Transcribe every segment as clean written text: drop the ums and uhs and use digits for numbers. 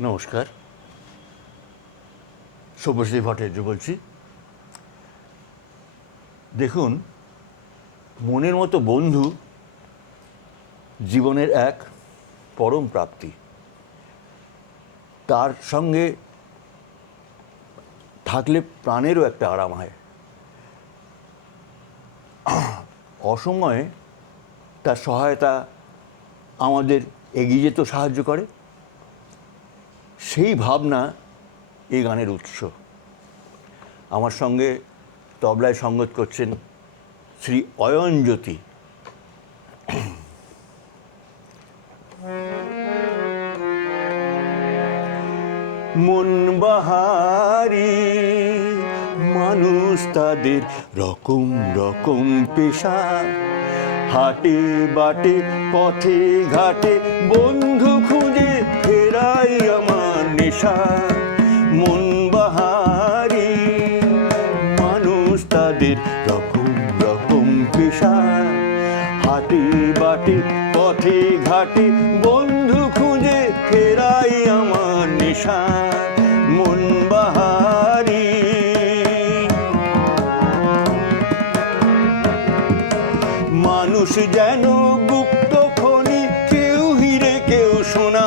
নমস্কার, শুভশ্রী ভট্টাচার্য বলছি। দেখুন, মনের মতো বন্ধু জীবনের এক পরম প্রাপ্তি। তার সঙ্গে থাকলে প্রাণেরও একটা আরাম হয়। অসময়ে তার সহায়তা আমাদের এগিয়ে যেতেও সাহায্য করে। সেই ভাবনা এই গানের উৎস। আমার সঙ্গে তবলায় সঙ্গত করছেন শ্রী অয়নজ্যোতি। মন বাহারি মানুষ, তাদের রকম রকম পেশা, হাটে বাটে পথে ঘাটে বন্ধু খুঁজে ফেরাই আমার নেশা। মন বাহারি মানুষ, তাদের রকম রকম পেশা, হাটে বাটে পথে ঘাটে বন্ধু খুঁজে ফেরাই আমার নেশা। মন বাহারি মানুষ যেন গুপ্ত খনি, কেউ হিরে কেউ সোনা,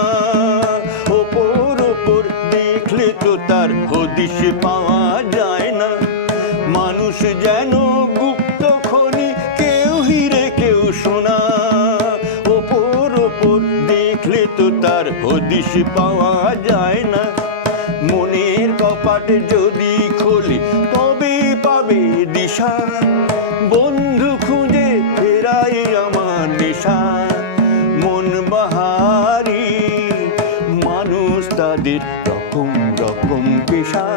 ওপর ওপর দেখলে তো তার হদিশ পাওয়া যায় না। মানুষ যেন গুপ্ত খনি, কেউ হিরে কেউ সোনা, ওপর ওপর দেখলে তো তার হদিশ পাওয়া যায় না। মনের কপাট যদি খোলে তবে পাবে দিশা, বন্ধু খুঁজে ফেরাই আমার নেশা। মন বাহারি মানুষ, তাদের রকম রকম পেশা,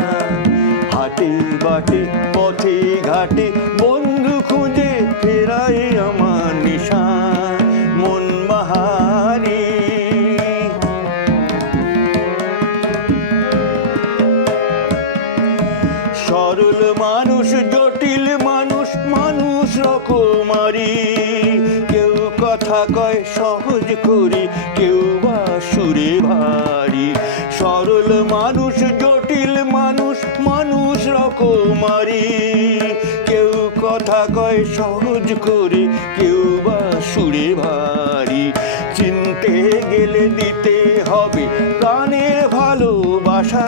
হাটে বাটে পথে ঘাটে বন্ধু খুঁজে ফেরাই আমার নেশা। মন বাহারি সরল মানুষ, জটিল মানুষ, মানুষ রকমারি, কেউ কথা কয় সহজ করি, কেউ বা সুরে ভারী। সরল মানুষ, জটিল মানুষ, মানুষ রকমারি, কেউ কথা কয় সহজ করে, কেউ বা সুরে ভারী। চিনতে গেলে দিতে হবে প্রাণের ভালোবাসা,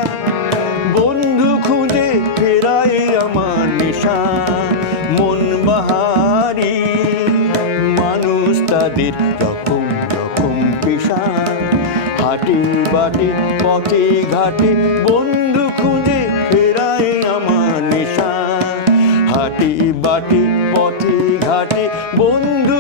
বন্ধু খুঁজে ফেরাই আমার নেশা। মন বাহারি মানুষ, তাদের রকম রকম পেশা, হাটে বাটে পথে ঘাটে বন্ধু খুঁজে ফেরাই আমার নেশা। হাটে বাটে পথে ঘাটে বন্ধু